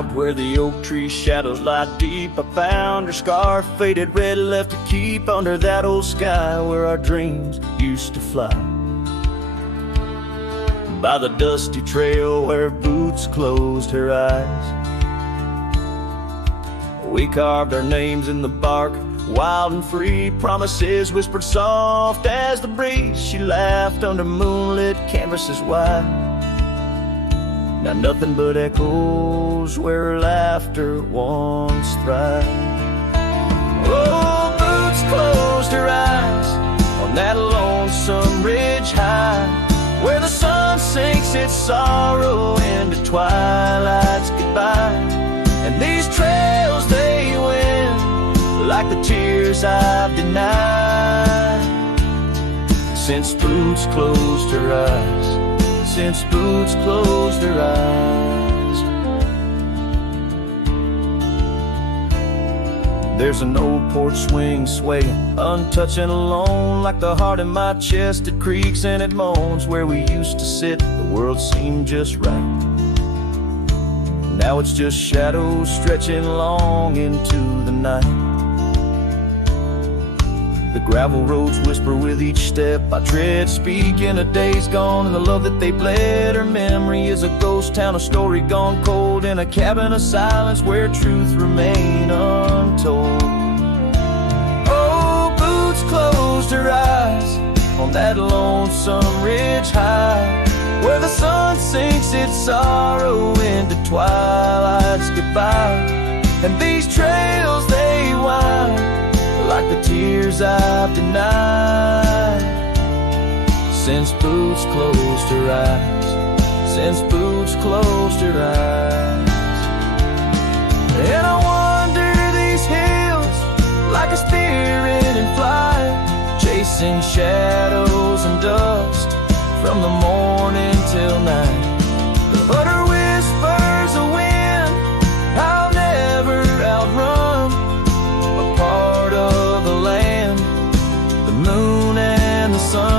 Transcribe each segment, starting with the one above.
Out where the oak tree shadows lie deep, I found her scarf, faded red, left to keep under that old sky where our dreams used to fly. By the dusty trail where her boots closed her eyes, we carved our names in the bark, wild and free, promises whispered soft as the breeze. She laughed under moonlit canvases wide, now nothing but echoes where her laughter once thrived. Oh, boots closed her eyes on that lonesome ridge high, where the sun sinks its sorrow into twilight's goodbye. And these trails they win like the tears I've denied, since boots closed her eyes, since boots closed her eyes. There's an old porch swing swaying, untouched and alone, like the heart in my chest. It creaks and it moans. Where we used to sit, the world seemed just right. Now it's just shadows stretching long into the night. The gravel roads whisper with each step I tread, speaking of days gone and the love that they bled. Her memory is a ghost town, a story gone cold, in a cabin of silence where truth remain untold. Oh, boots closed her eyes on that lonesome ridge high, where the sun sinks its sorrow into twilight's goodbye. And these trails they wind like the tears I've denied, since boots closed her eyes, since boots closed her eyes. And I wander these hills like a spirit in flight, chasing shadows and dust from the morning till night. But her whispers a wind I'll never outrun, a part of the land, the moon and the sun.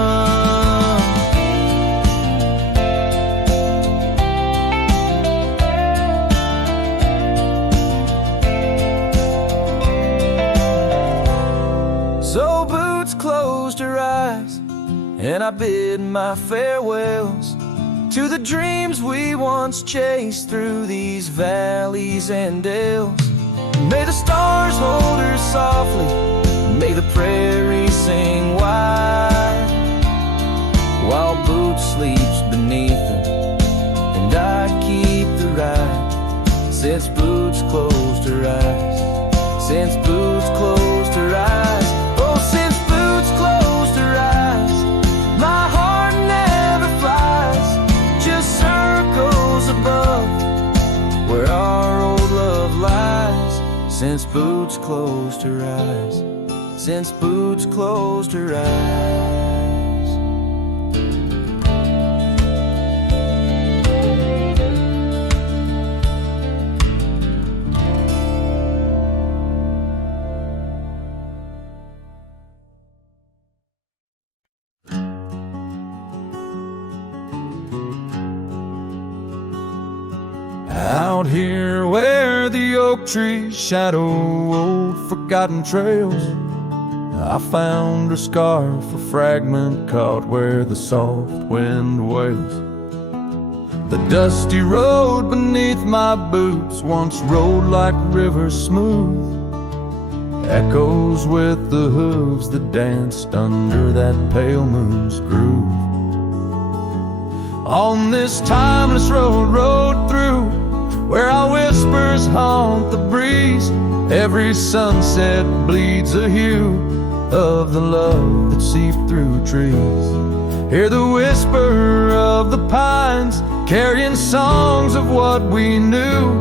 So boots closed her eyes, and I bid my farewells to the dreams we once chased through these valleys and dales. May the stars hold her softly, may the prairie sing wide, while boots sleeps beneath them, and I keep the ride. Since boots closed her eyes, since boots closed her eyes, oh, since boots closed her eyes, my heart never flies, just circles above where our old love lies. Since boots closed her eyes, since boots closed her eyes. Out here where the oak trees shadow old forgotten trails, I found her scarf, a fragment caught where the soft wind wails. The dusty road beneath my boots once rolled like rivers smooth, echoes with the hooves that danced under that pale moon's groove. On this timeless road rode through, where our whispers haunt the breeze, every sunset bleeds a hue of the love that seeped through trees. Hear the whisper of the pines, carrying songs of what we knew.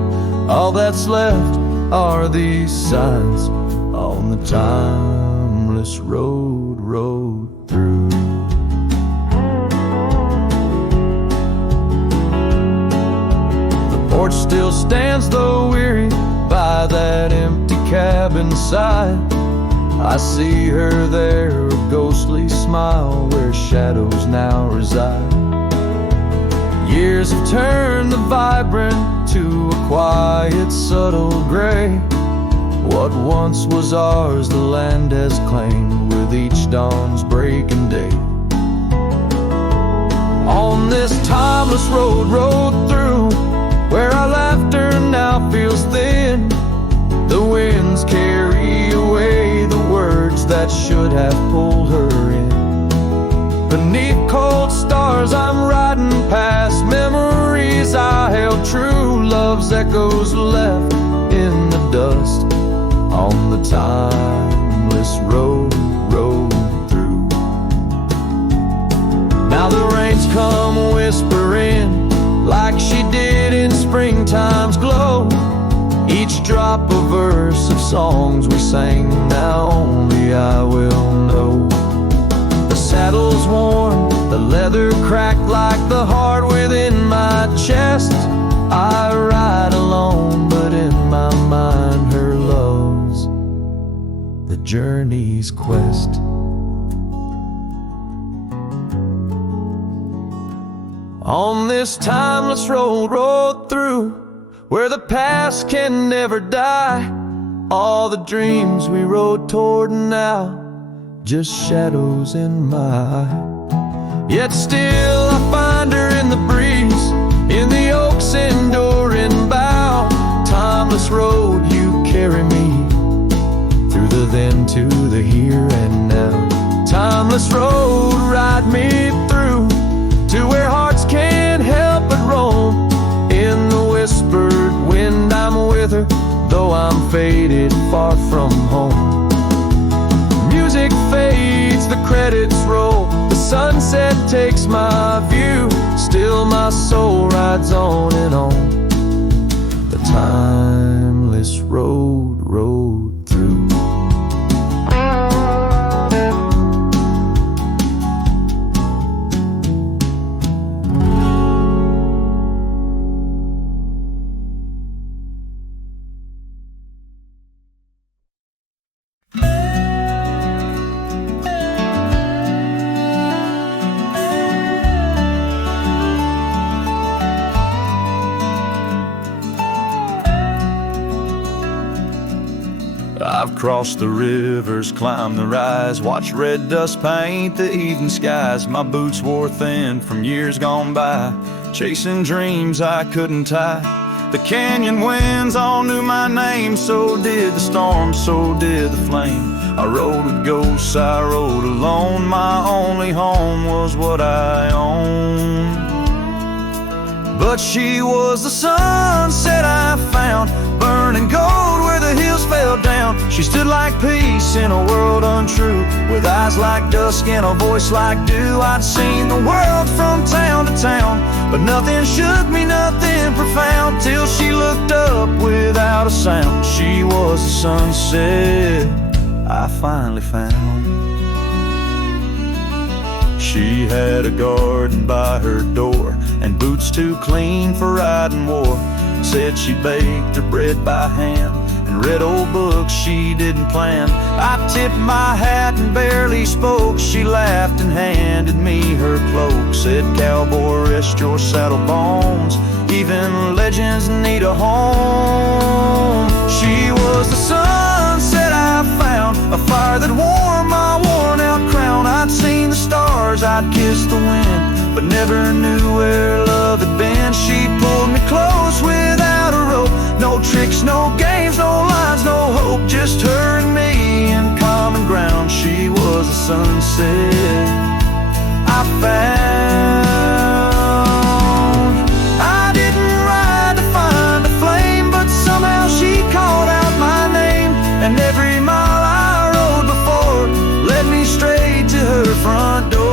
All that's left are these signs on the timeless road rode through. The porch still stands though weary by that empty cabin side. I see her there, a ghostly smile where shadows now reside. Years have turned the vibrant to a quiet, subtle gray. What once was ours, the land has claimed with each dawn's breaking day. On this timeless road, rode through, where our laughter now feels thin. The winds carry away the words that should have pulled her in. Beneath cold stars I'm riding past memories I held true. Love's echoes left in the dust on the timeless road, rode through. Now the rains come whispering like she did in springtime's glow. Each drop a verse of songs we sang, now only I will know. The saddle's worn, the leather cracked like the heart within my chest. I ride alone, but in my mind her love's the journey's quest. On this timeless road, rode through, where the past can never die. All the dreams we rode toward now, just shadows in my eye. Yet still I find her in the breeze, in the oak's enduring bough. Timeless road, you carry me through the then to the here and now. Timeless road, ride me through to where hearts can't help but roam. In the whispered wind I'm with her, though I'm faded far from home. Music fades, the credits roll, the sunset takes my view. Still my soul rides on and on, the timeless road, rode through. I've crossed the rivers, climbed the rise, watched red dust paint the evening skies. My boots wore thin from years gone by, chasing dreams I couldn't tie. The canyon winds all knew my name, so did the storm, so did the flame. I rode with ghosts, I rode alone, my only home was what I owned. But she was the sunset I found, burning gold where the hills fell down. She stood like peace in a world untrue, with eyes like dusk and a voice like dew. I'd seen the world from town to town, but nothing shook me, nothing profound, till she looked up without a sound. She was the sunset I finally found. She had a garden by her door, and boots too clean for riding war. Said she baked her bread by hand, and read old books she didn't plan. I tipped my hat and barely spoke. She laughed and handed me her cloak. Said, "Cowboy, rest your saddle bones, even legends need a home." She was the sunset I found, a fire that warmed my worn out crown. I'd seen the stars, I'd kissed the wind, but never knew where love had been. She pulled me close without a rope, no tricks, no games, no lines, no hope, just her and me in common ground. She was the sunset I found. I didn't ride to find a flame, but somehow she called out my name, and every mile I rode before led me straight to her front door.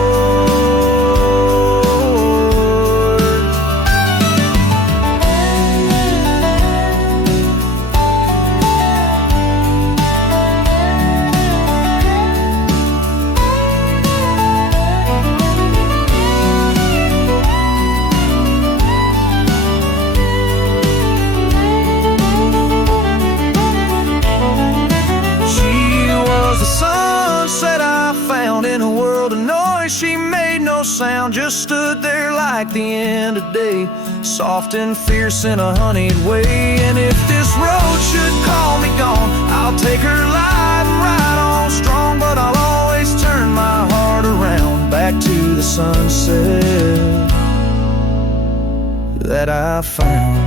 sound just stood there like the end of day, soft and fierce in a honeyed way. And if this road should call me gone, I'll take her live and ride on strong. But I'll always turn my heart around back to the sunset that I found.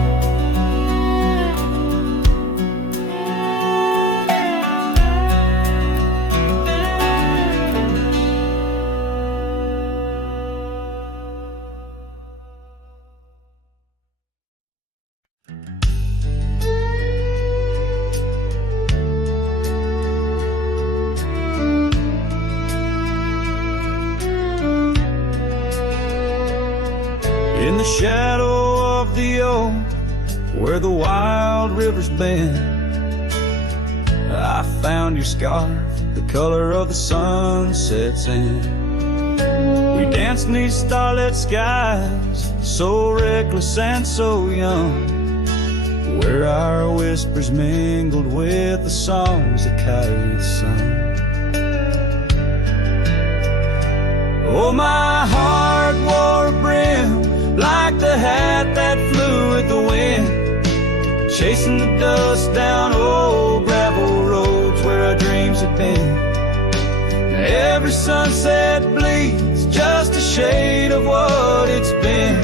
In the shadow of the oak, where the wild river's bend, I found your scarf, the color of the sunset's end. We danced 'neath starlit skies, so reckless and so young, where our whispers mingled with the songs that carried the sun. Oh, my heart wore a brim like the hat that flew with the wind, chasing the dust down old gravel roads where our dreams had been. Now every sunset bleeds just a shade of what it's been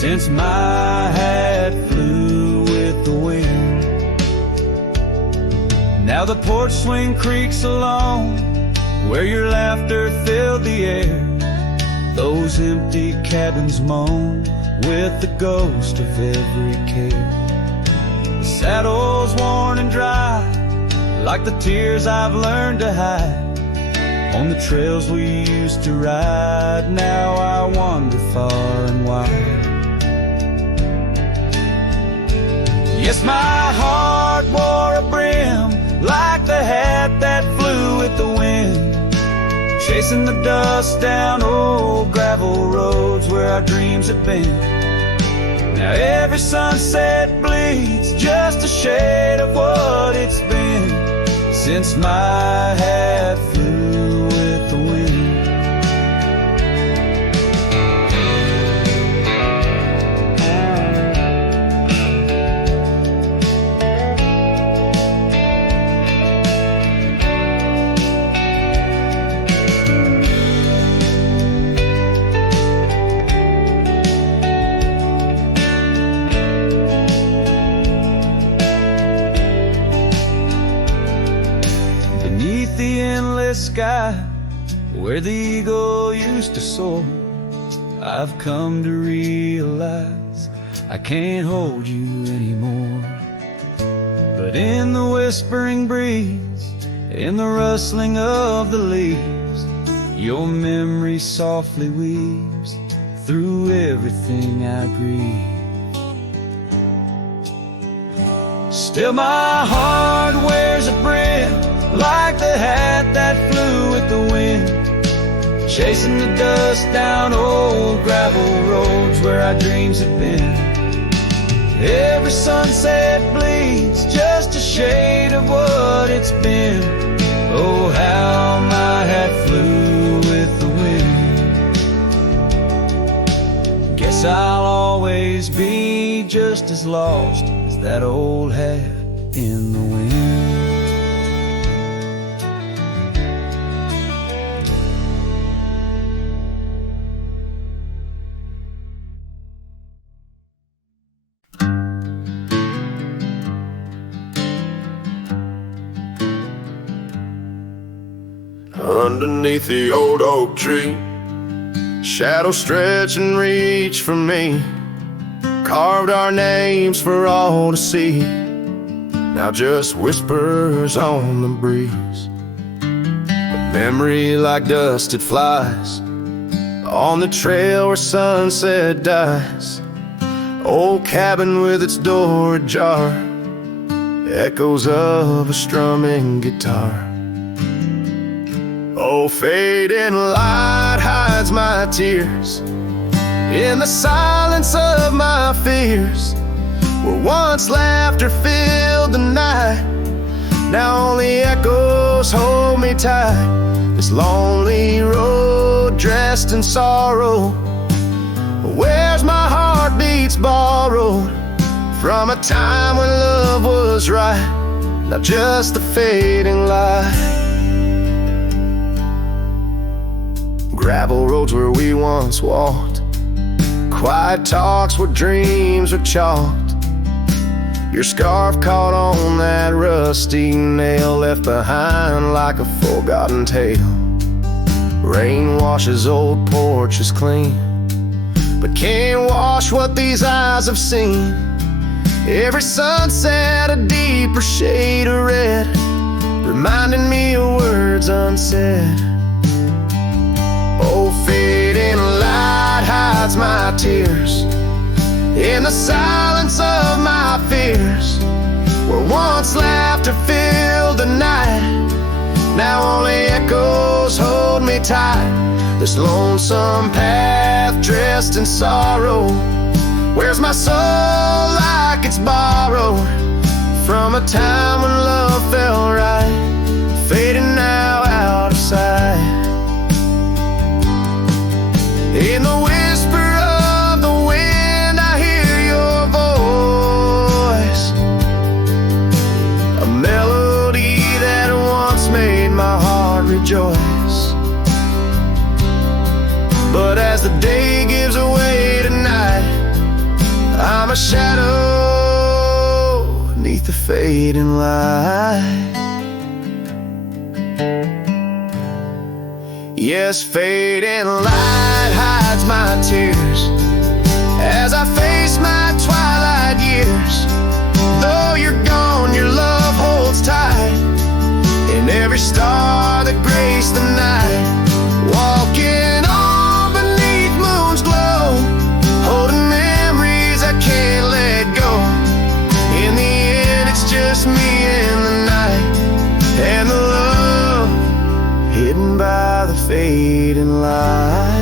since my hat flew with the wind. Now the porch swing creaks along where your laughter filled the air. Those empty cabins moan with the ghost of every care. The saddle's worn and dry, like the tears I've learned to hide. On the trails we used to ride, now I wander far and wide. Yes, my heart wore a brim like the hat that flew with the wind, chasing the dust down old gravel roads where our dreams have been. Now every sunset bleeds just a shade of what it's been since my hat flew with the wind. The endless sky where the eagle used to soar, I've come to realize I can't hold you anymore. But in the whispering breeze, in the rustling of the leaves, your memory softly weaves through everything I breathe. Still my heart wears a brim like the hat that flew with the wind, chasing the dust down old gravel roads where our dreams have been. Every sunset bleeds just a shade of what it's been. Oh, how my hat flew with the wind. Guess I'll always be just as lost as that old hat in the wind. Underneath the old oak tree, shadows stretch and reach for me, carved our names for all to see, now just whispers on the breeze. A memory like dust, it flies on the trail where sunset dies. Old cabin with its door ajar, echoes of a strumming guitar. Oh, fading light hides my tears in the silence of my fears, where once laughter filled the night, Now only echoes hold me tight. This lonely road dressed in sorrow. Where's my heartbeats borrowed from a time when love was right, not just a fading light. Gravel roads where we once walked, quiet talks where dreams were chalked. Your scarf caught on that rusty nail, left behind like a forgotten tale. Rain washes old porches clean, but can't wash what these eyes have seen. Every sunset a deeper shade of red, reminding me of words unsaid. Oh, fading light hides my tears in the silence of my fears. Where once laughter filled the night, now only echoes hold me tight. This lonesome path dressed in sorrow. Where's my soul like it's borrowed from a time when love felt right, fading now out of sight. In the whisper of the wind I hear your voice, a melody that once made my heart rejoice. But as the day gives away tonight, I'm a shadow beneath the fading light. Yes, fading light hides my tears as I face my twilight years. Though you're gone, your love holds tight in every star that graced the night. Walking on beneath moon's glow, holding memories I can't let go. In the end, it's just me and the night, and the love hidden by the fading light.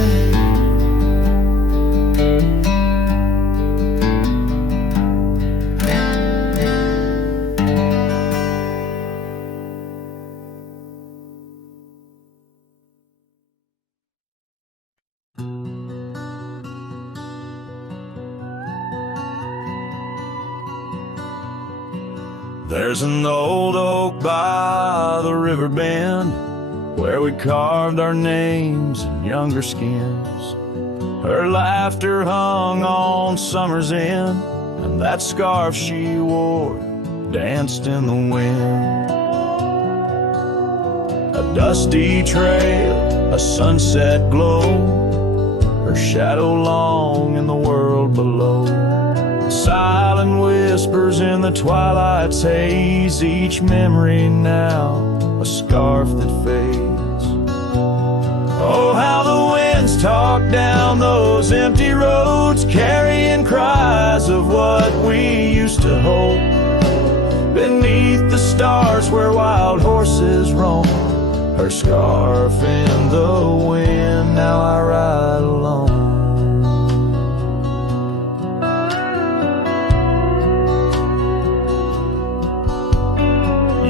There's an old oak by the river bend where we carved our names in younger skins. Her laughter hung on summer's end, and that scarf she wore danced in the wind. A dusty trail, a sunset glow, her shadow long in the world below. Silent whispers in the twilight's haze, each memory now a scarf that fades. Oh, how the winds talk down those empty roads, carrying cries of what we used to hold. Beneath the stars where wild horses roam, her scarf in the wind, now I ride alone.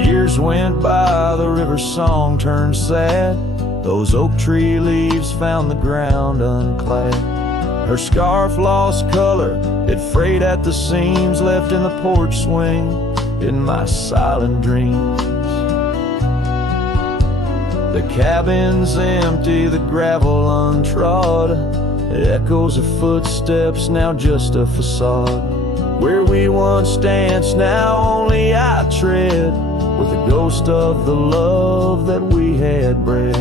Years went by, the river's song turned sad. Those oak tree leaves found the ground unclad. Her scarf lost color, it frayed at the seams, left in the porch swing in my silent dreams. The cabin's empty, the gravel untrod, echoes of footsteps, now just a facade. Where we once danced, now only I tread, with the ghost of the love that we had bred.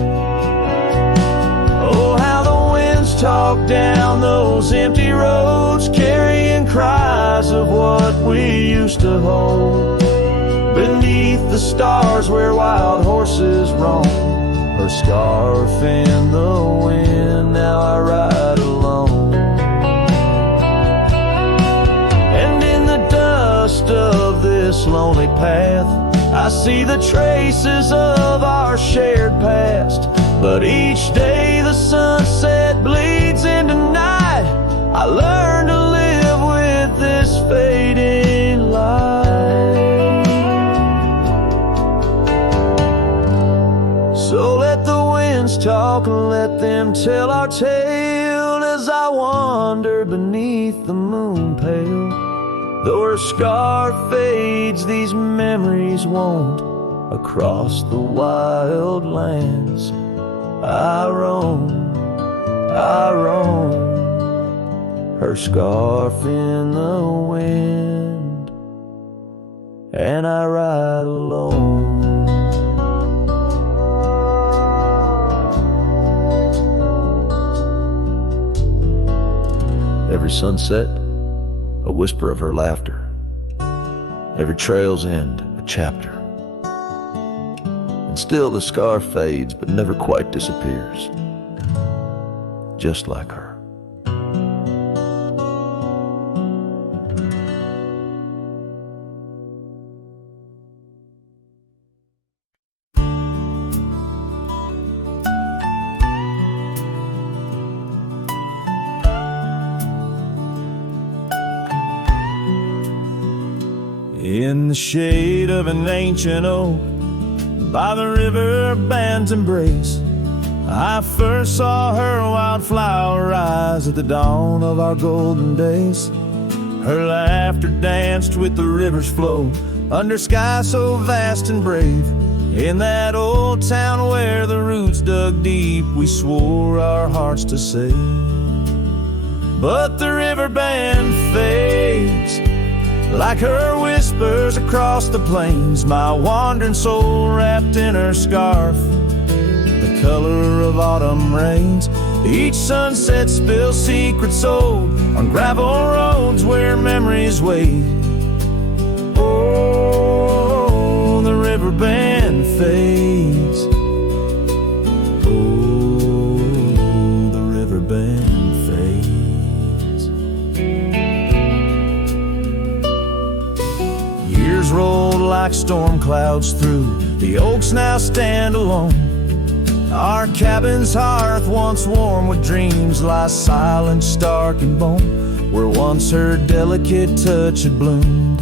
Oh, how the winds talk down those empty roads, carrying cries of what we used to hold. Beneath the stars where wild horses roam, her scarf in the wind, now I ride alone. And in the dust of this lonely path, I see the traces of our shared past. But each day the sunset bleeds into night, I learn to live with this fading light. them tell our tale as I wander beneath the moon pale. Though her scar fades, these memories won't. Across the wild lands I roam, her scarf in the wind, and I ride alone. Every sunset, a whisper of her laughter. Every trail's end, a chapter. And still the scar fades, but never quite disappears. Just like her. In the shade of an ancient oak, by the river band's embrace, I first saw her wildflower rise at the dawn of our golden days. Her laughter danced with the river's flow, under skies so vast and brave. In that old town where the roots dug deep, we swore our hearts to save. But the river band fades, like her whispers across the plains. My wandering soul wrapped in her scarf, the color of autumn rains. Each sunset spills secrets sold on gravel roads where memories wait. Oh, the river band fades. Oh, the river band fades. Years rolled like storm clouds through. The oaks now stand alone. Our cabin's hearth, once warm with dreams, lies silent, stark and bone. Where once her delicate touch had bloomed,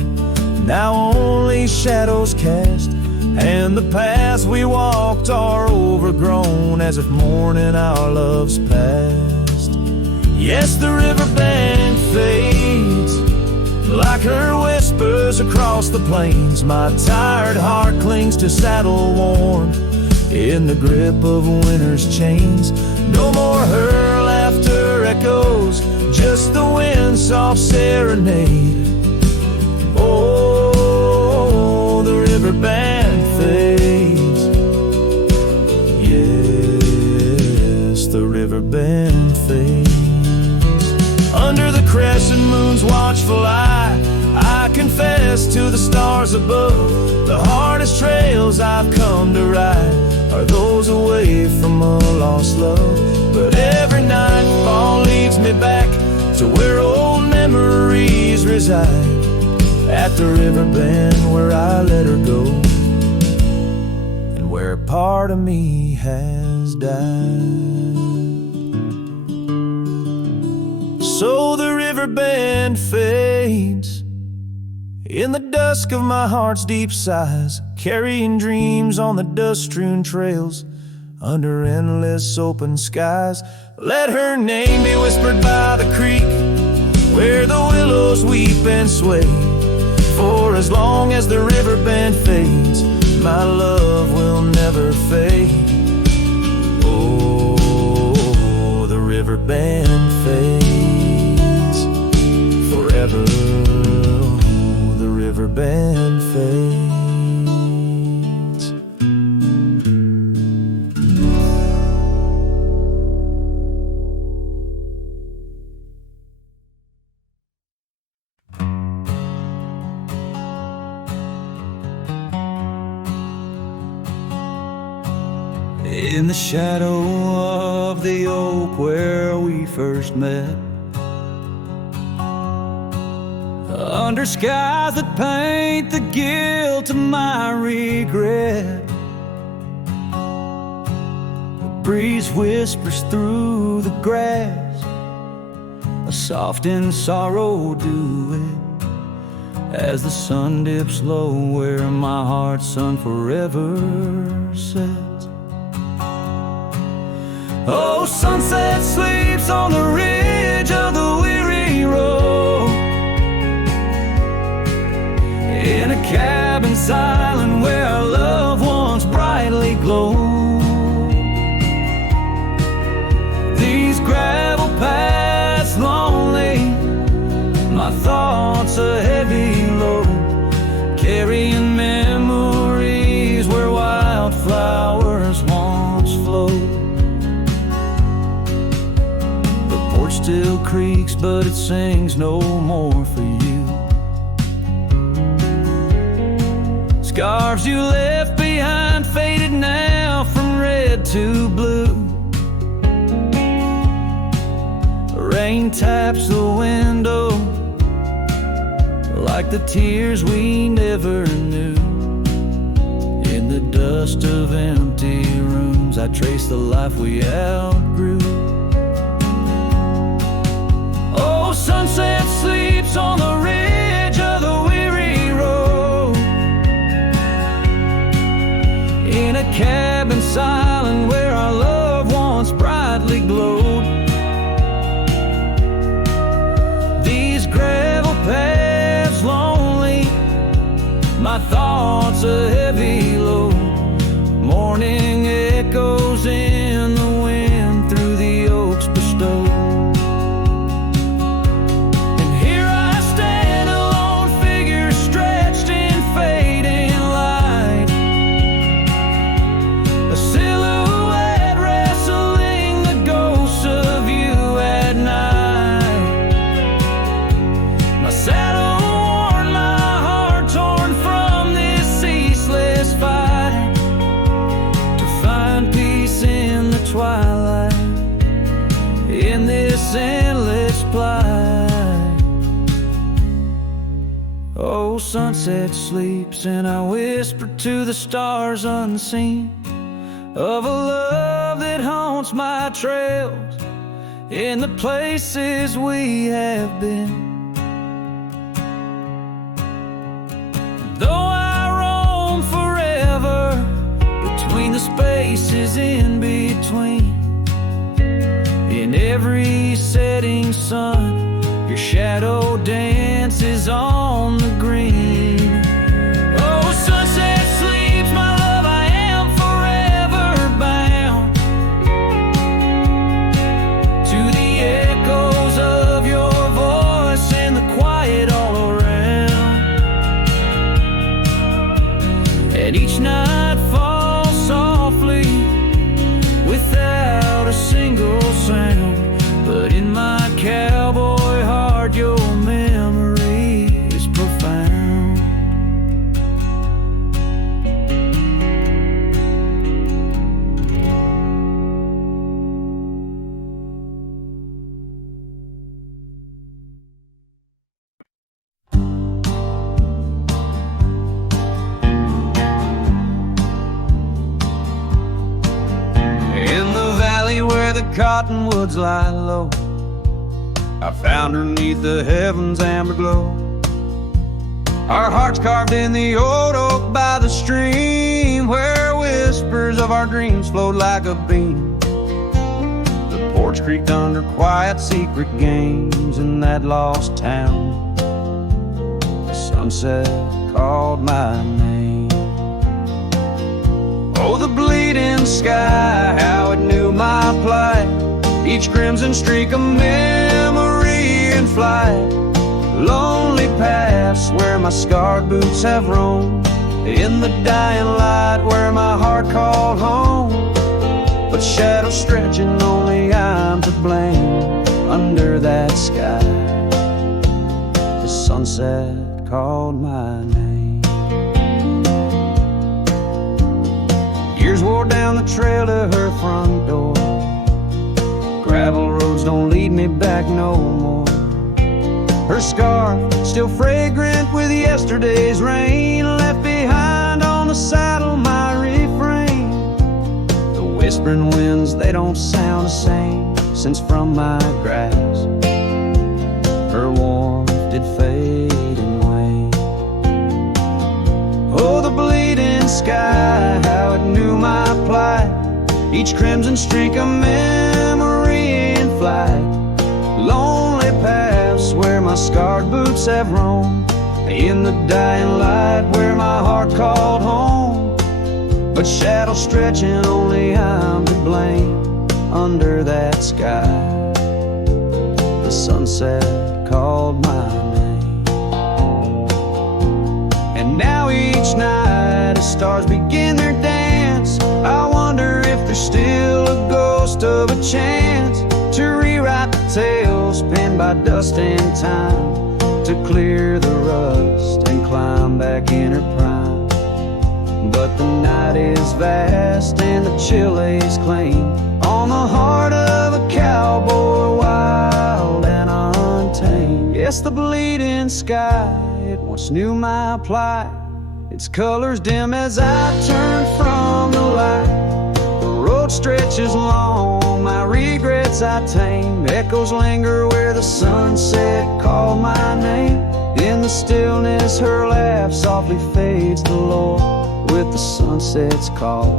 now only shadows cast, and the paths we walked are overgrown, as if mourning our love's past. Yes, the river band fades, like her whispers across the plains. My tired heart clings to saddle worn, in the grip of winter's chains. No more her laughter echoes, just the wind's soft serenade. Oh, the river band fades. Yes, the river band fades. Under the crescent moon's watchful eye, I confess to the stars above, the hardest trails I've come to ride are those away from a lost love. But every nightfall leads me back to where old memories reside, at the river bend where I let her go, and where part of me has died. So the river bend fades in the dusk of my heart's deep sighs, carrying dreams on the dust-strewn trails under endless open skies. Let her name be whispered by the creek, where the willows weep and sway. For as long as the river bend fades, my love will never fade. Oh, the river bend fades forever. The river bend fades. In the shadow of the oak where we first met, under skies that paint the guilt of my regret, the breeze whispers through the grass, a soft and sorrow duet, as the sun dips low where my heart's sun forever sets. Oh, sunset sleeps on the ridge of the weary road, in a cabin silent where our loved ones brightly glow. These gravel paths lonely, my thoughts a heavy load, carrying memories where wildflowers once flowed. The porch still creaks, but it sings no more for you. Scarves you left behind faded now from red to blue. Rain taps the window like the tears we never knew. In the dust of empty rooms, I trace the life we outgrew. Oh, sunset sleeps on the ridge of the weary road, in a cabin silent where our loved ones brightly glowed. These gravel paths lonely, my thoughts a heavy load, morning echoes in the wind through the oaks bestowed. And here I stand, a lone figure stretched in fading light, a silhouette wrestling the ghosts of you at night. My saddle worn, my heart torn from this ceaseless fight, to find peace in the twilight, in this endless plight. Oh, sunset sleeps and I whisper to the stars unseen of a love that haunts my trails in the places we have been. Though I roam forever between the spaces in between, in every setting sun, your shadow dances on the green. Oh, sunset sleeps, my love, I am forever bound to the echoes of your voice and the quiet all around. And each night falls softly without a single sound, but in my cowboy heart your memory is profound. In the valley where the cottonwoods lie low, I found her 'neath the heavens' amber glow. Our hearts carved in the old oak by the stream, where whispers of our dreams flowed like a beam. The porch creaked under quiet secret games in that lost town. The sunset called my name. Oh, the bleeding sky, how it knew my plight, each crimson streak a memory in flight. Lonely paths where my scarred boots have roamed, in the dying light where my heart called home. But shadows stretching, only I'm to blame under that sky. The sunset called my name. Years wore down the trail to her front door. Gravel roads don't lead me back no more. Her scarf still fragrant with yesterday's rain, left behind on the saddle my refrain. The whispering winds, they don't sound the same since from my grasp her warmth did fade and wane. Oh, the bleeding sky, how it knew my plight, each crimson streak a memory in flight. Lonely paths where my scarred boots have roamed, in the dying light where my heart called home. But shadows stretching, only I'm to blame. Under that sky, the sunset called my name. And now each night as stars begin their dance, I wonder if there's still a ghost of a chance to rewrite the tales penned by dust and time, to clear the rust and climb back in her prime. But the night is vast and the chill lays claim on the heart of a cowboy, wild and untamed. Yes, the bleeding sky, it once knew my plight, its colors dim as I turn from the light. The road stretches long, my regrets I tame. Echoes linger where the sunset called my name. In the stillness her laugh softly fades to low, with the sunset's call,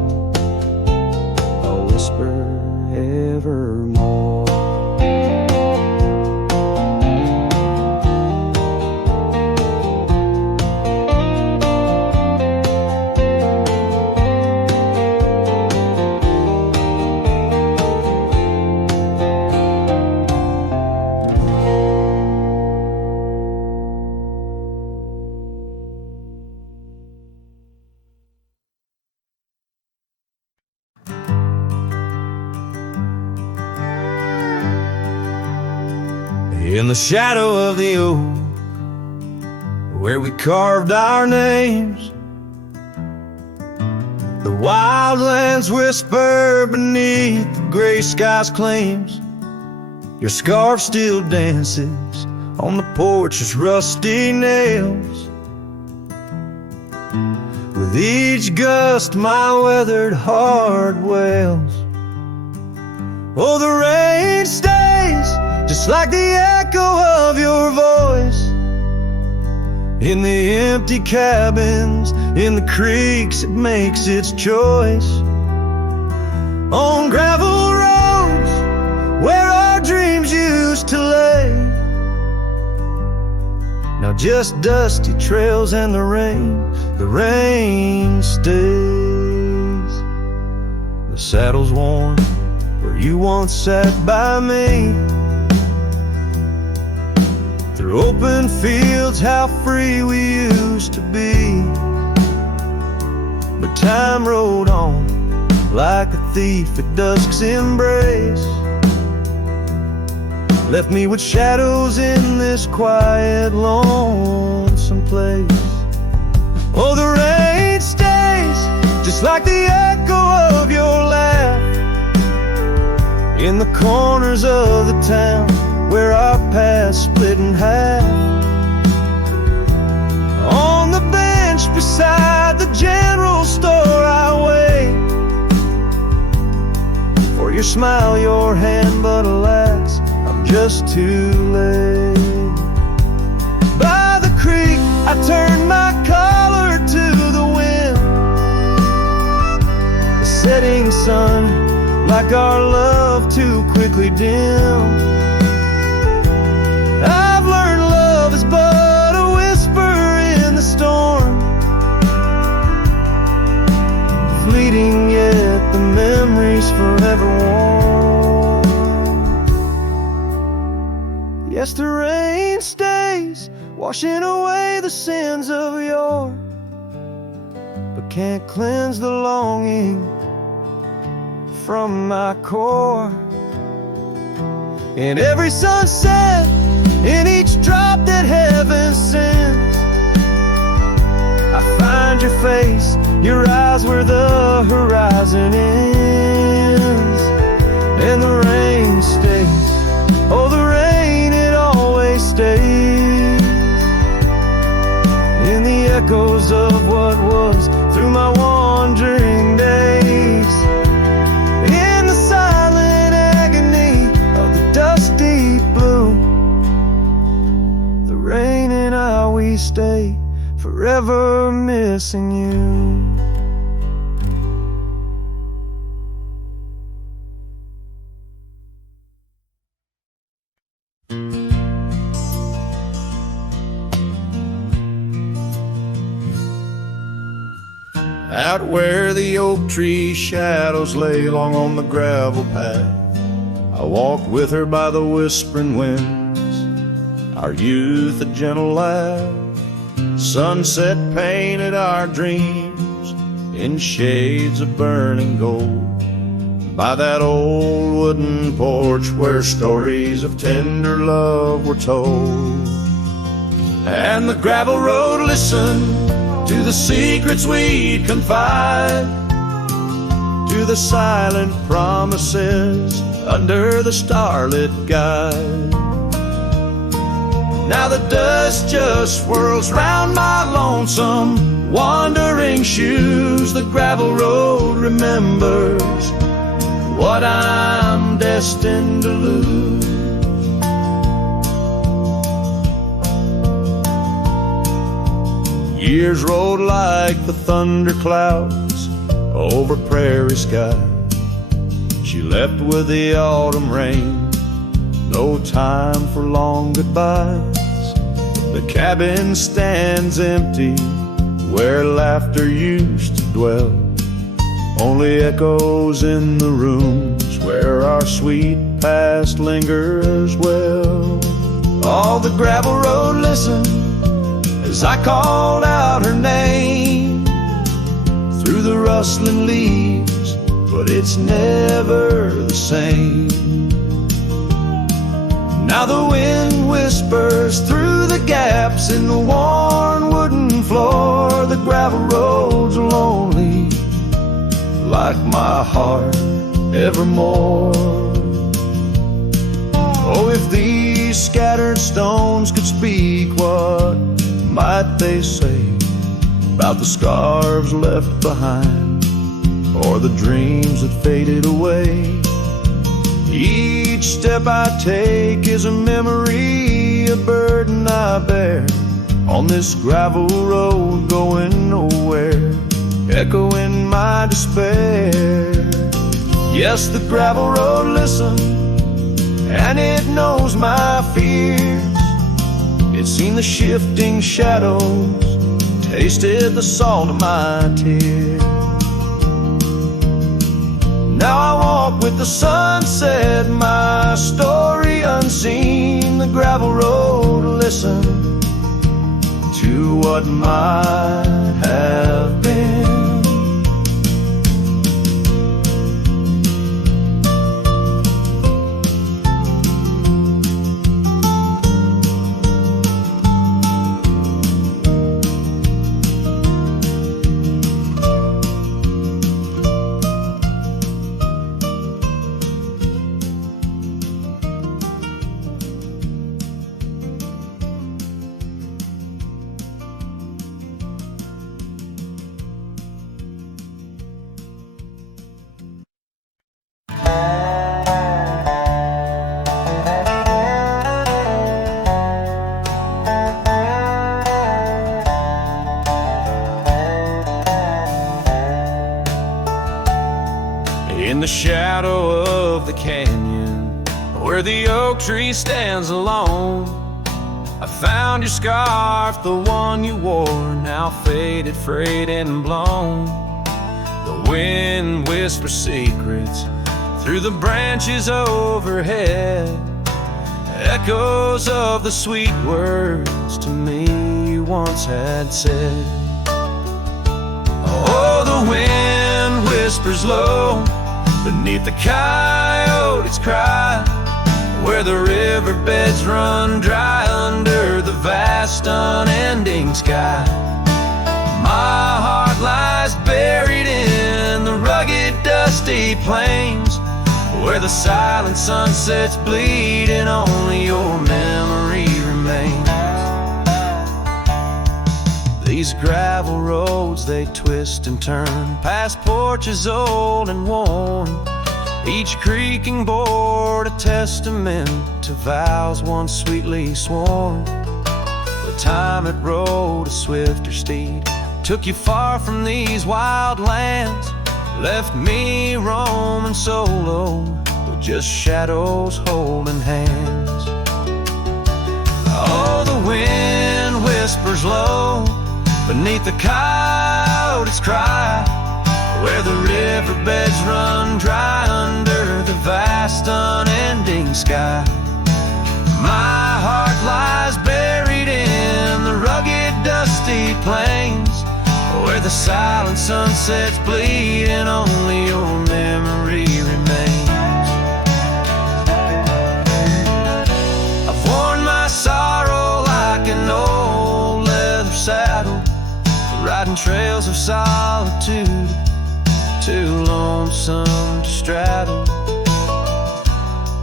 a whisper evermore. In the shadow of the oak, where we carved our names, the wildlands whisper beneath the gray sky's claims. Your scarf still dances on the porch's rusty nails. With each gust my weathered heart wails. Oh, the rain stays just like the echo of your voice in the empty cabins, in the creeks it makes its choice. On gravel roads where our dreams used to lay, now just dusty trails and the rain stays. The saddle's worn where you once sat by me. Through open fields, how free we used to be. But time rode on like a thief at dusk's embrace, left me with shadows in this quiet, lonesome place. Oh, the rain stays just like the echo of your laugh in the corners of the town where our paths split in half. On the bench beside the general store I wait for your smile, your hand, but alas, I'm just too late. By the creek I turned my collar to the wind. The setting sun, like our love, too quickly dimmed. I've learned love is but a whisper in the storm, fleeting yet the memories forever warm. Yes, the rain stays, washing away the sins of yore, but can't cleanse the longing from my core. In every sunset, in each drop that heaven sends, I find your face, your eyes where the horizon ends. And the rain stays, oh the rain, it always stays, in the echoes of what was through my wandering days. In the silent agony of the dusty blue, the rain and I, we stay forever missing you. Out where the oak tree shadows lay long on the gravel path, I walked with her by the whispering winds, our youth a gentle laugh. Sunset painted our dreams in shades of burning gold, by that old wooden porch where stories of tender love were told. And the gravel road listened to the secrets we'd confide, to the silent promises under the starlit guide. Now the dust just swirls round my lonesome wandering shoes. The gravel road remembers what I'm destined to lose. Years rolled like the thunder clouds over prairie sky. She left with the autumn rain, no time for long goodbyes. The cabin stands empty where laughter used to dwell, only echoes in the rooms where our sweet past lingers well. All the gravel road listened as I called out her name through the rustling leaves, but it's never the same. Now the wind whispers through the gaps in the worn wooden floor. The gravel roads are lonely, like my heart evermore. Oh, if these scattered stones could speak, what might they say about the scarves left behind, or the dreams that faded away? Each step I take is a memory, a burden I bear on this gravel road going nowhere, echoing my despair. Yes, the gravel road listens, and it knows my fears. It's seen the shifting shadows, tasted the salt of my tears. Now I walk with the sunset, my story unseen. The gravel road listen to what might have been. In the shadow of the canyon, where the oak tree stands alone, I found your scarf, the one you wore, now faded, frayed and blown. The wind whispers secrets through the branches overhead, echoes of the sweet words to me you once had said. Oh, the wind whispers low beneath the coyote's cry, where the riverbeds run dry under the vast unending sky. My heart lies buried in the rugged dusty plains, where the silent sunsets bleed and only your memory remains. These gravel roads, they twist and turn past porches old and worn, each creaking board a testament to vows once sweetly sworn. The time it rode a swifter steed took you far from these wild lands, left me roaming solo with just shadows holding hands. Oh, the wind whispers low beneath the coyote's cry, where the riverbeds run dry under the vast unending sky. My heart lies buried in the rugged dusty plains, where the silent sunsets bleed and only your memory remains. I've worn my sorrow like an old leather saddle, riding trails of solitude, too lonesome to straddle.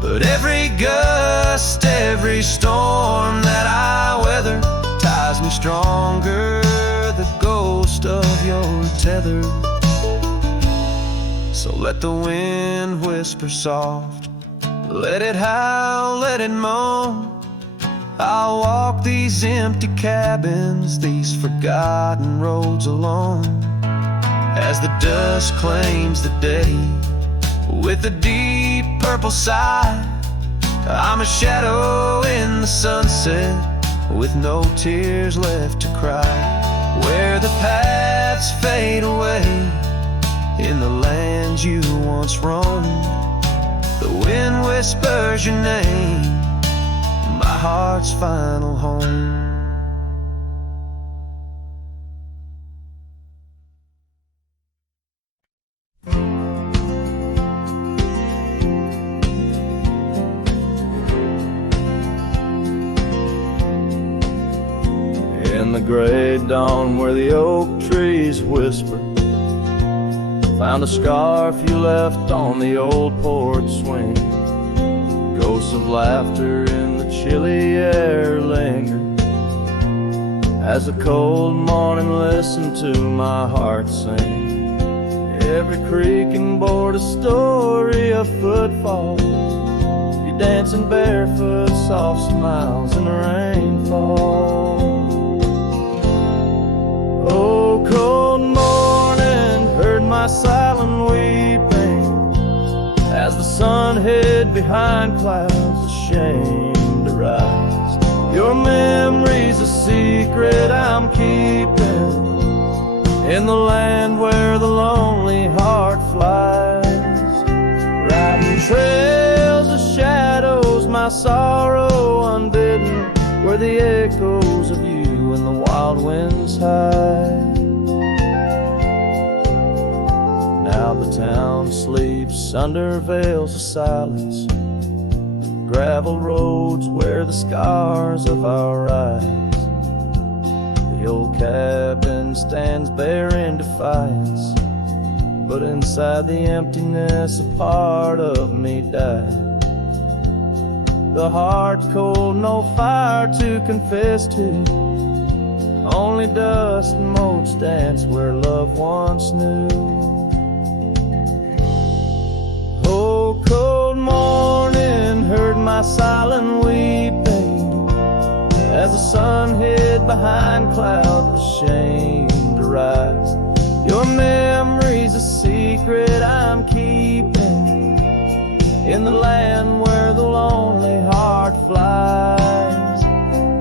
But every gust, every storm that I weather ties me stronger, the ghost of your tether. So let the wind whisper soft, let it howl, let it moan. I'll walk these empty cabins, these forgotten roads alone, as the dust claims the day with a deep purple sigh. I'm a shadow in the sunset with no tears left to cry, where the paths fade away in the lands you once roamed. The wind whispers your name, my heart's final home. In the gray dawn where the oak trees whisper, found a scarf you left on the old porch swing. Ghosts of laughter in the chilly air linger, as the cold morning listened to my heart sing. Every creaking board a story of footfalls, you dancing barefoot, soft smiles in the rainfall. Oh, cold morning, heard my silent weeping, as the sun hid behind clouds, ashamed to rise. Your memory's a secret I'm keeping, in the land where the lonely heart flies, riding trails of shadows, my sorrow unbidden, where the echoes of you and the wild winds hide. Now the town sleeps under veils of silence, gravel roads wear the scars of our eyes. The old cabin stands bare in defiance, but inside the emptiness a part of me died. The heart cold, no fire to confess to, only dust and motes dance where love once knew. Oh, cold morning, heard my silent weeping, as the sun hid behind clouds, ashamed to rise. Your memory's a secret I'm keeping, in the land where the lonely heart flies,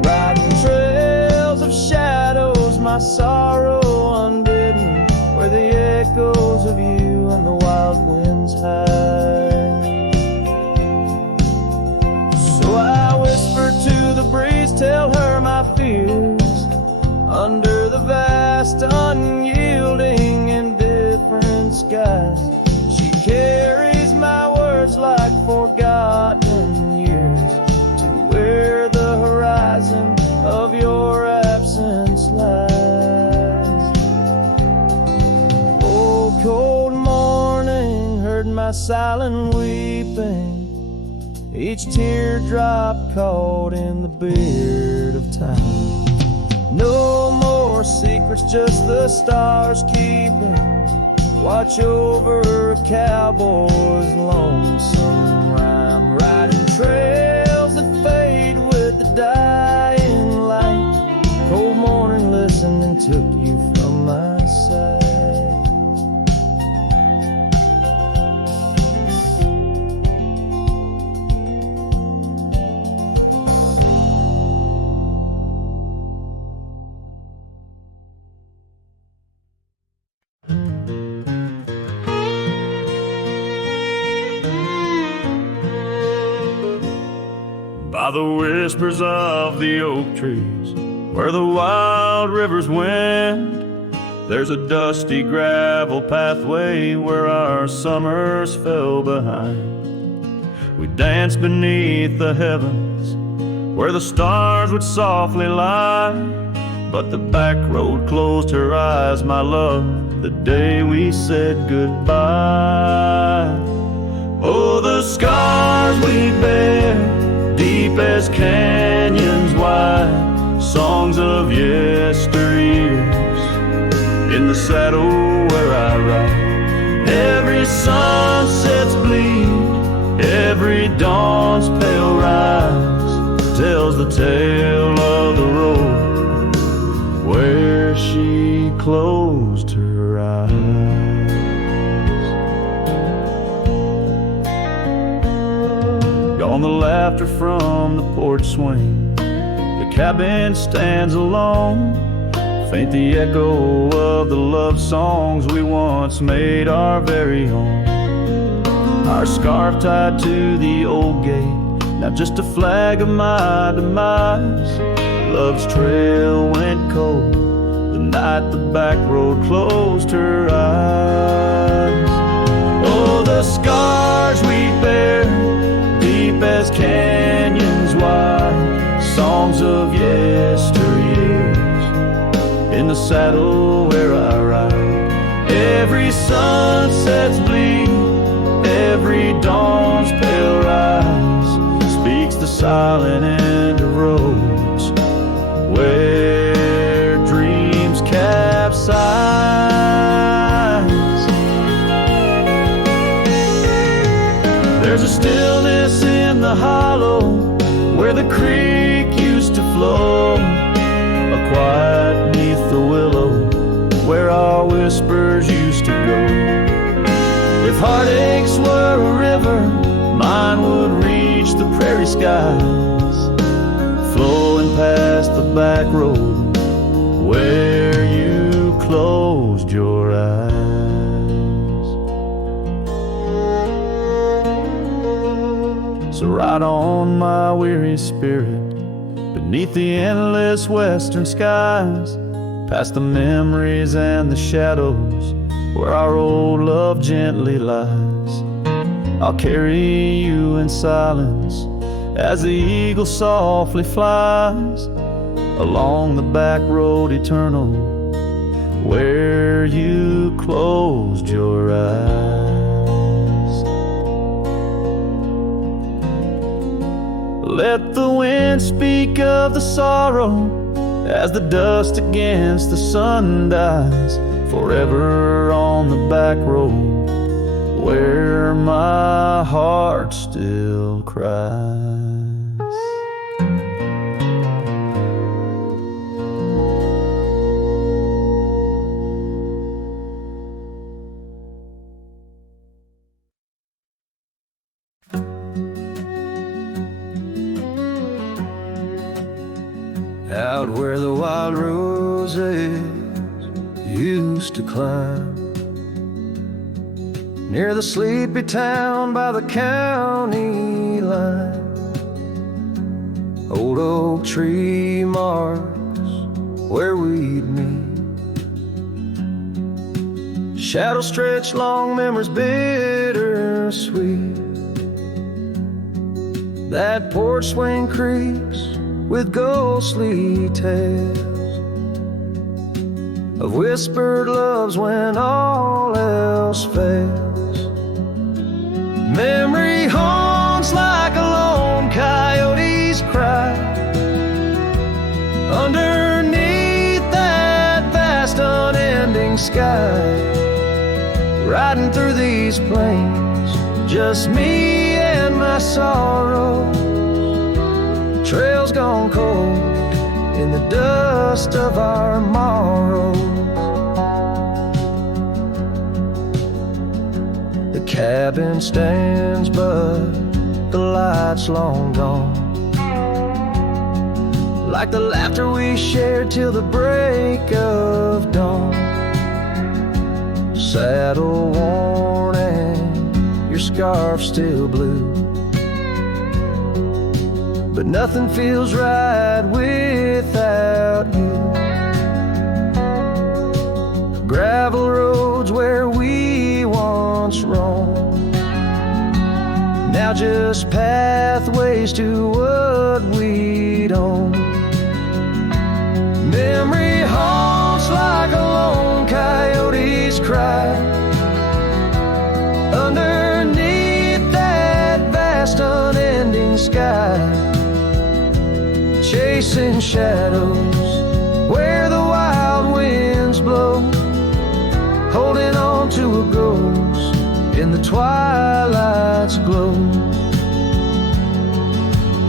riding trails of shadows, my sorrow unbidden, where the echoes of you and the wild winds hide. So I whisper to the breeze, tell her my fears, under the vast unyielding indifferent skies. She carries my words like forgotten years, to where the horizon of your absence lies. Oh, cold morning, heard my silent weeping, each teardrop caught in the beard of time. No more secrets, just the stars keeping watch over a cowboy's lonesome rhyme, riding trails that fade with the dying light. Cold morning listening took you from my side. by the whispers of the oak trees, where the wild rivers wend. There's a dusty gravel pathway where our summers fell behind. We danced beneath the heavens where the stars would softly lie, but the back road closed her eyes, my love, the day we said goodbye. Oh, the scars we bear, deep as canyons wide, songs of yesteryears, in the saddle where I ride. Every sunset's bleed, every dawn's pale rise, tells the tale of the road where she closed her eyes. Gone the laughter from the porch swing, the cabin stands alone, faint the echo of the love songs we once made our very own. Our scarf tied to the old gate, now just a flag of my demise. Love's trail went cold the night the back road closed her eyes. Oh, the scars we bear, deep as canyons wide, songs of yesteryears, in the saddle where I ride. Every sunset's bleed, every dawn's pale rise, speaks the silent end of roads where dreams capsize. There's a stillness in the hollow where the creek used to flow, a quiet neath the willow where our whispers used to go. If heartaches were a river, mine would reach the prairie skies, flowing past the back road where you closed your eyes. So ride on, my weary spirit, beneath the endless western skies, past the memories and the shadows where our old love gently lies. I'll carry you in silence as the eagle softly flies along the back road eternal where you closed your eyes. Let the wind speak of the sorrow as the dust against the sun dies, forever on the back road where my heart still cries. Out where the wild roses used to climb, near the sleepy town by the county line, old oak tree marks where we'd meet, shadows stretch long, memories bittersweet. That porch swing creaks with ghostly tales of whispered loves when all else fails. Memory haunts like a lone coyote's cry underneath that vast unending sky. Riding through these plains, just me and my sorrow, trails gone cold in the dust of our morrows. The cabin stands but the light's long gone, like the laughter we shared till the break of dawn. Saddle worn and your scarf still blue, but nothing feels right without you. Gravel roads where we once roamed, now just pathways to what we'd own. Memory haunts like a lone coyote's cry underneath that vast unending sky, chasing shadows where the wild winds blow, holding on to a ghost in the twilight's glow.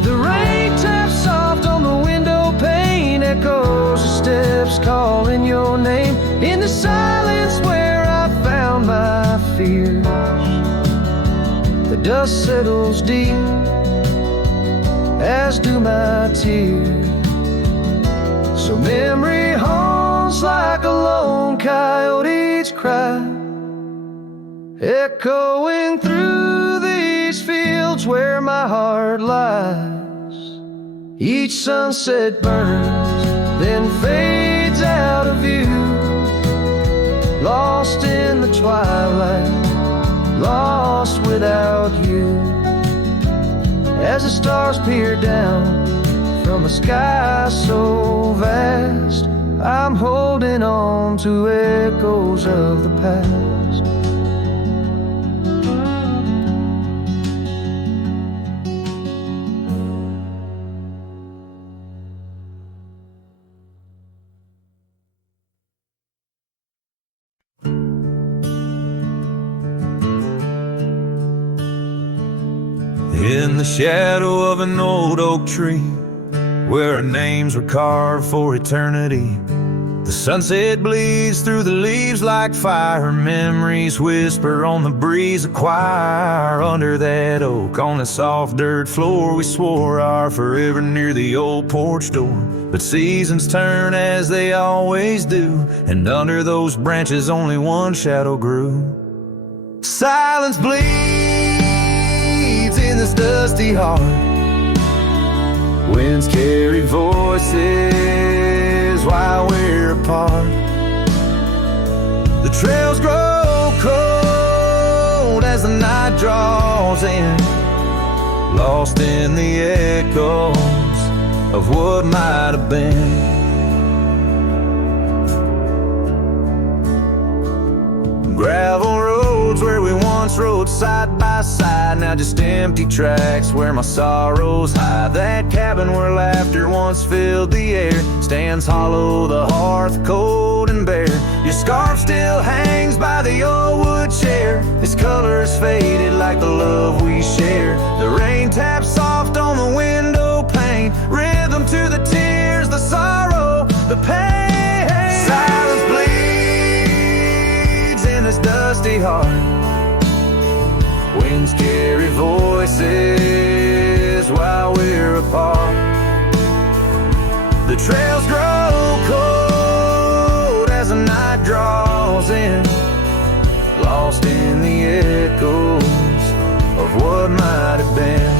The rain taps soft on the window pane, echoes of steps calling your name in the silence where I found my fears. The dust settles deep, as do my tears. So memory haunts like a lone coyote's cry, echoing through these fields where my heart lies. Each sunset burns, then fades out of view, lost in the twilight, lost without you. As the stars peer down from a sky so vast, I'm holding on to echoes of the past. In the shadow of an old oak tree, where our names were carved for eternity, the sunset bleeds through the leaves like fire. Memories whisper on the breeze, a choir. Under that oak, on the soft dirt floor, we swore our forever near the old porch door. But seasons turn as they always do, and under those branches only one shadow grew. Silence bleeds in this dusty heart. Winds carry voices while we're apart. The trails grow cold as the night draws in, lost in the echoes of what might have been. Gravel roads where we once rode side by side, now just empty tracks where my sorrows hide. That cabin where laughter once filled the air stands hollow, the hearth cold and bare. Your scarf still hangs by the old wood chair, its colors faded like the love we share. The rain taps soft on the window pane, rhythm to the tears, the sorrow, the pain. Silence bleeds in this dusty heart. Winds carry voices while we're apart. The trails grow cold as the night draws in, lost in the echoes of what might have been.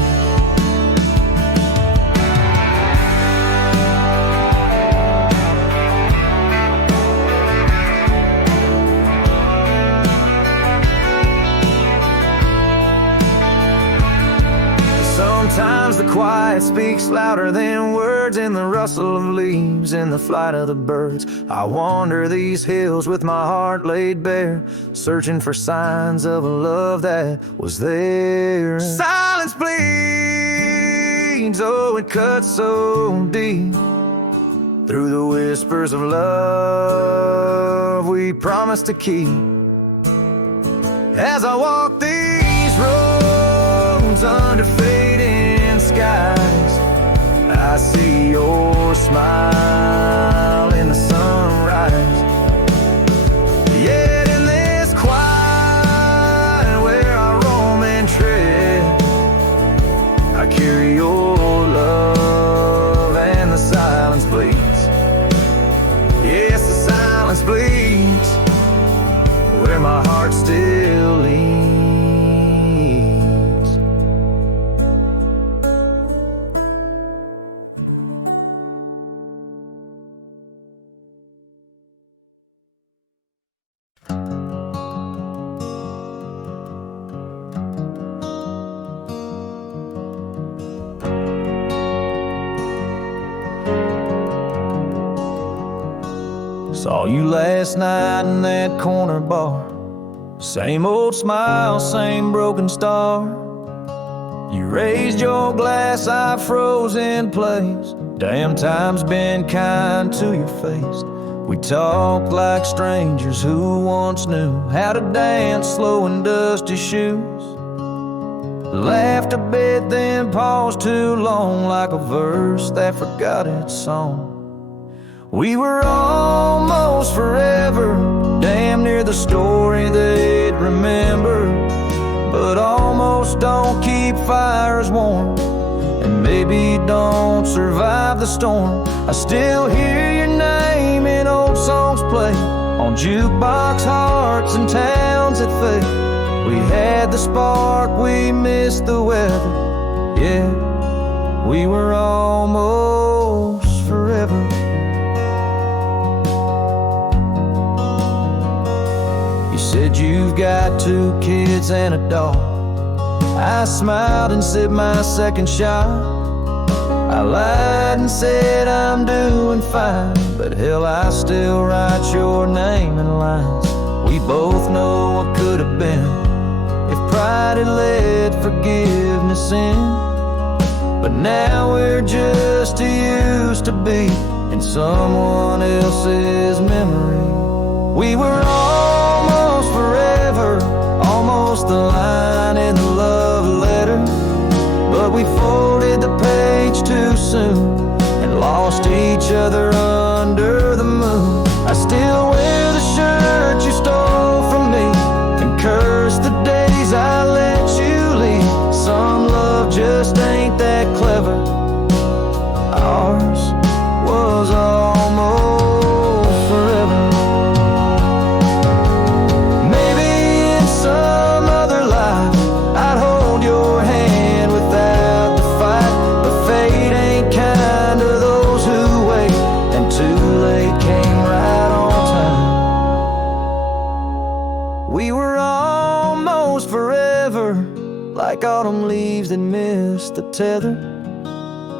Sometimes the quiet speaks louder than words, in the rustle of leaves, in the flight of the birds. I wander these hills with my heart laid bare, searching for signs of a love that was there. Silence bleeds, oh, it cuts so deep, through the whispers of love we promised to keep. As I walk these roads under fading skies, I see your smile in the sunrise. Yet in this quiet where I roam and tread, I carry your love, and the silence bleeds. Yes, the silence bleeds where my heart still leans. Saw you last night in that corner bar. Same old smile, same broken star. You raised your glass, I froze in place. Damn, time's been kind to your face. We talked like strangers who once knew how to dance slow in dusty shoes. Laughed a bit, then paused too long, like a verse that forgot its song. We were almost forever, damn near the story they'd remember. But almost don't keep fires warm, and maybe don't survive the storm. I still hear your name in old songs play on jukebox hearts and towns that fade. We had the spark, we missed the weather. Yeah, we were almost forever. You said you've got 2 kids and a dog. I smiled and sipped my second shot. I lied and said I'm doing fine, but hell, I still write your name in lines. We both know what could have been if pride had let forgiveness in. But now we're just too used to be in someone else's memory. We were almost forever, almost the line in the love letter. But we folded the page too soon and lost each other under the moon. I still wear the shirt you stole from me and curse the days I let you leave. Some love just ain't that clever. Ours was almost forever. Maybe in some other life I'd hold your hand without the fight, but fate ain't kind to those who wait, and too late came right on time. We were almost forever, like autumn leaves that missed the tether.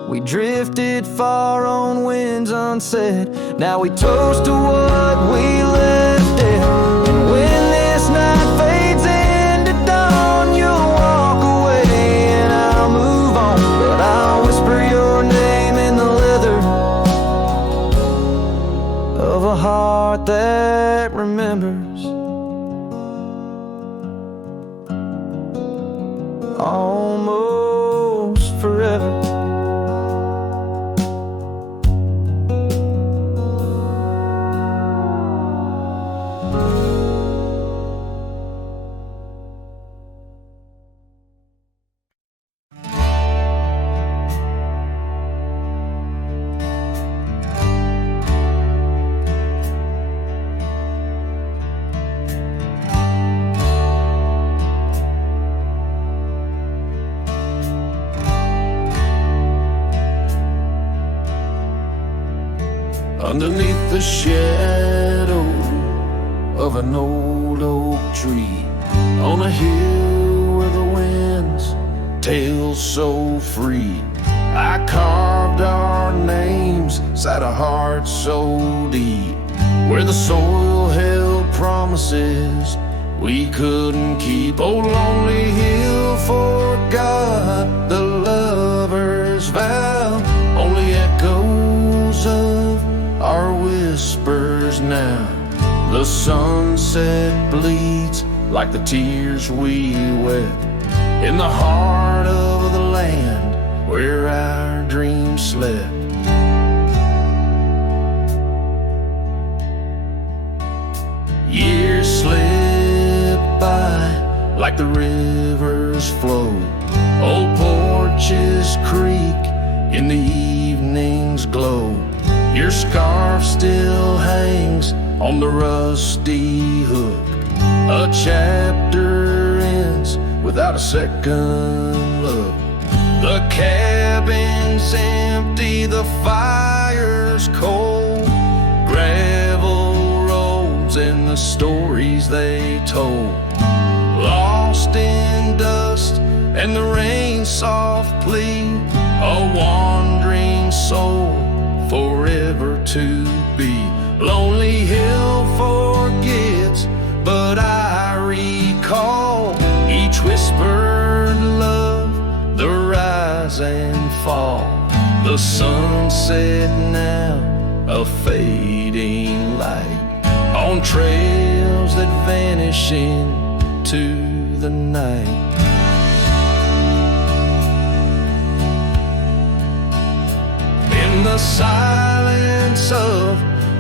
We drifted far on winds unsaid. Now we toast to what we left dead. And when this night fades into dawn, you'll walk away and I'll move on. But I'll whisper your name in the leather of a heart that remembers. Almost forever. Underneath the shadow of an old oak tree, on a hill where the winds tail so free, I carved our names inside a heart so deep, where the soil held promises we couldn't keep. Oh, lonely hill, forgot the lover's vow, only echoes of our whispers now. The sunset bleeds like the tears we wept in the heart of the land where our dreams slept. Years slip by like the rivers flow. Old porches creak in the evening's glow. Your scarf still hangs on the rusty hook. A chapter ends without a second look. The cabin's empty, the fire's cold. Gravel roads and the stories they told. Lost in dust and the rain's soft plea. A wandering soul forever to be. Lonely Hill forgets, but I recall each whispered love, the rise and fall. The sunset now, a fading light on trails that vanish into the night. In the silence of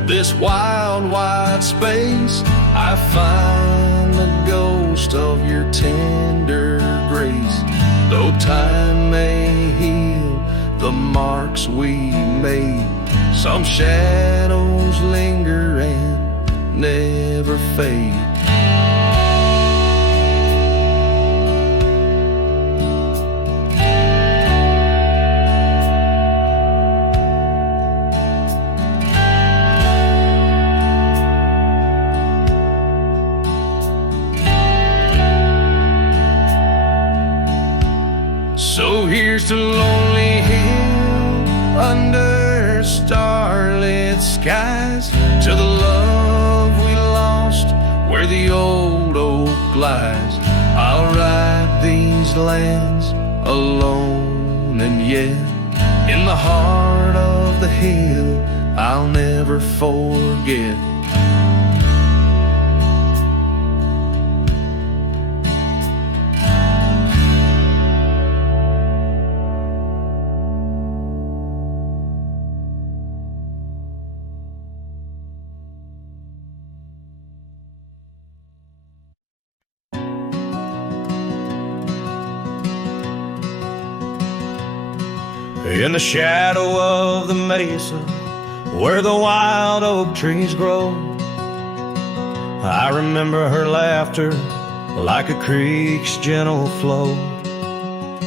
this wild, wide space, I find the ghost of your tender grace. Though time may heal the marks we made, some shadows linger and never fade. So here's to Lonely Hill under starlit skies, to the love we lost where the old oak lies. I'll ride these lands alone, and yet in the heart of the hill I'll never forget. In the shadow of the mesa, where the wild oak trees grow, I remember her laughter like a creek's gentle flow.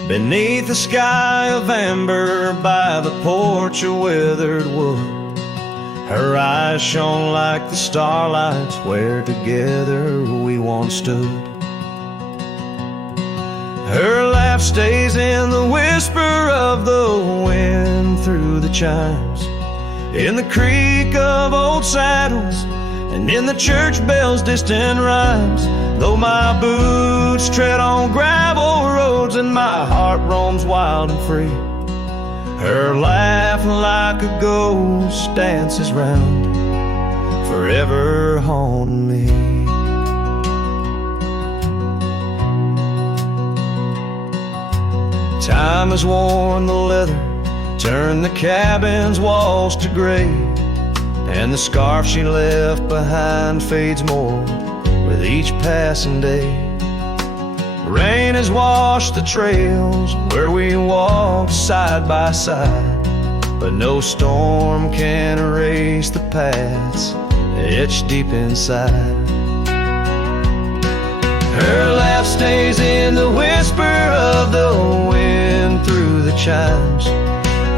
Beneath the sky of amber, by the porch of withered wood, her eyes shone like the starlights where together we once stood. Her laugh stays in the whisper of the wind through the chimes, in the creak of old saddles, and in the church bells' distant rhymes. Though my boots tread on gravel roads and my heart roams wild and free, her laugh like a ghost dances round, forever haunting me. Time has worn the leather, turned the cabin's walls to gray, and the scarf she left behind fades more with each passing day. Rain has washed the trails where we walked side by side, but no storm can erase the paths etched deep inside. Her laugh stays in the whisper of the wind through the chimes,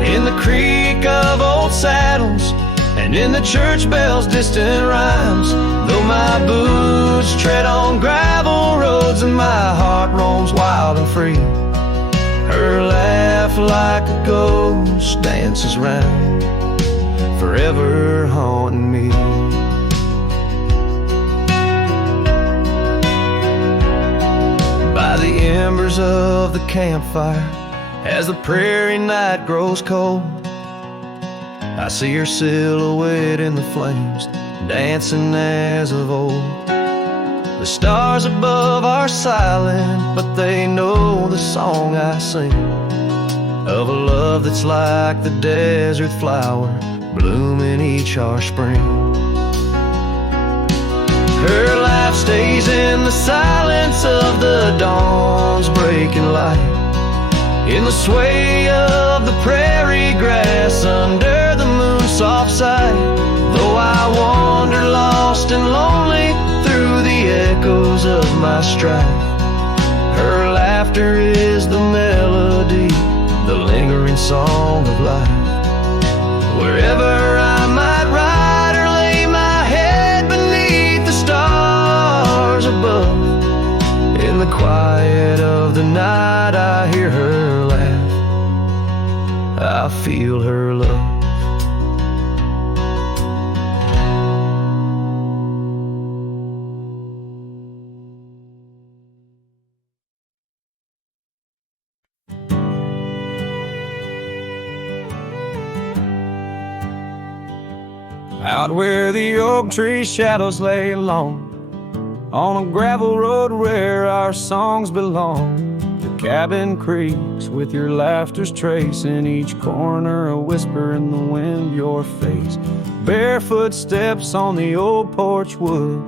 in the creak of old saddles, and in the church bells' distant rhymes. Though my boots tread on gravel roads and my heart roams wild and free, her laugh like a ghost dances round, forever haunting me. By the embers of the campfire, as the prairie night grows cold, I see her silhouette in the flames, dancing as of old. The stars above are silent, but they know the song I sing, of a love that's like the desert flower blooming each harsh spring. Her life stays in the silence of the dawn's breaking light, in the sway of the prairie grass under the moon's soft sight. Though I wander lost and lonely through the echoes of my strife, her laughter is the melody, the lingering song of life. Wherever I might ride or lay my head beneath the stars above, in the quiet of the night I hear her laugh, I feel her love. Out where the oak tree shadows lay long, on a gravel road where our songs belong. The cabin creaks with your laughter's trace, in each corner a whisper in the wind, your face. Barefoot steps on the old porch wood,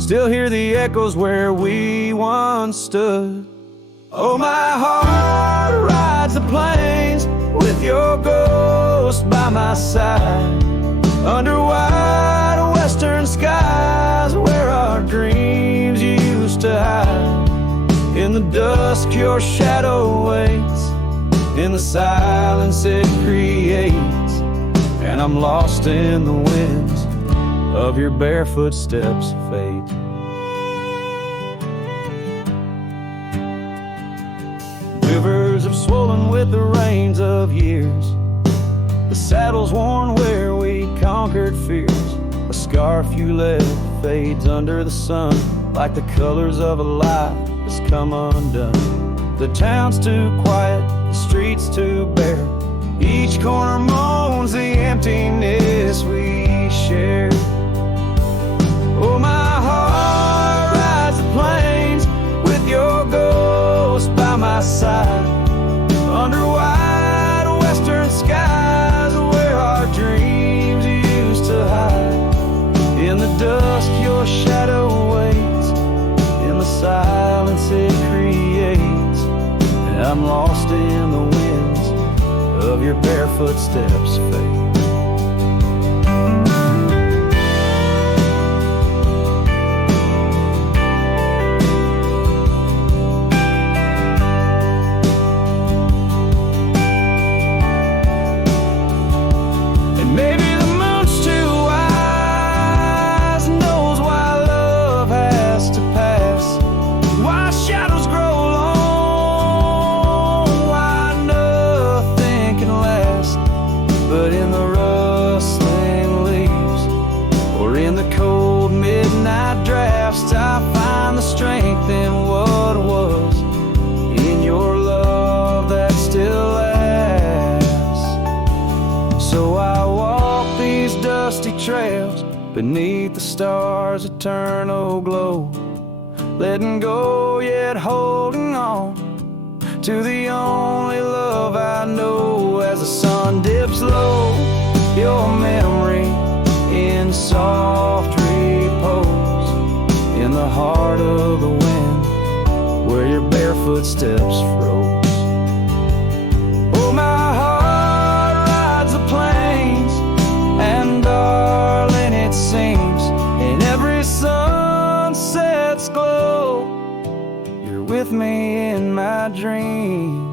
still hear the echoes where we once stood. Oh, my heart rides the plains with your ghost by my side, under wide western skies where our dreams used to hide. In the dusk your shadow waits, in the silence it creates, and I'm lost in the winds of your barefoot steps, fate. Rivers have swollen with the rains of years, the saddle's worn where we conquered fears. A scarf you left fades under the sun, like the colors of a life that's come undone. The town's too quiet, the streets too bare, each corner moans the emptiness we share. Oh, my heart rides the plains with your ghost by my side, under wide western skies where our dreams used to hide. In the dusk your shadow waits, in the silence it creates, and I'm lost in the winds of your barefoot steps, fate. Strength in what was, in your love that still lasts. So I walk these dusty trails beneath the stars' eternal glow, letting go yet holding on to the only love I know. As the sun dips low, your memory in soft repose, in the heart of the wind where your barefoot steps froze. Oh, my heart rides the plains, and darling, it seems in every sunset's glow, you're with me in my dreams.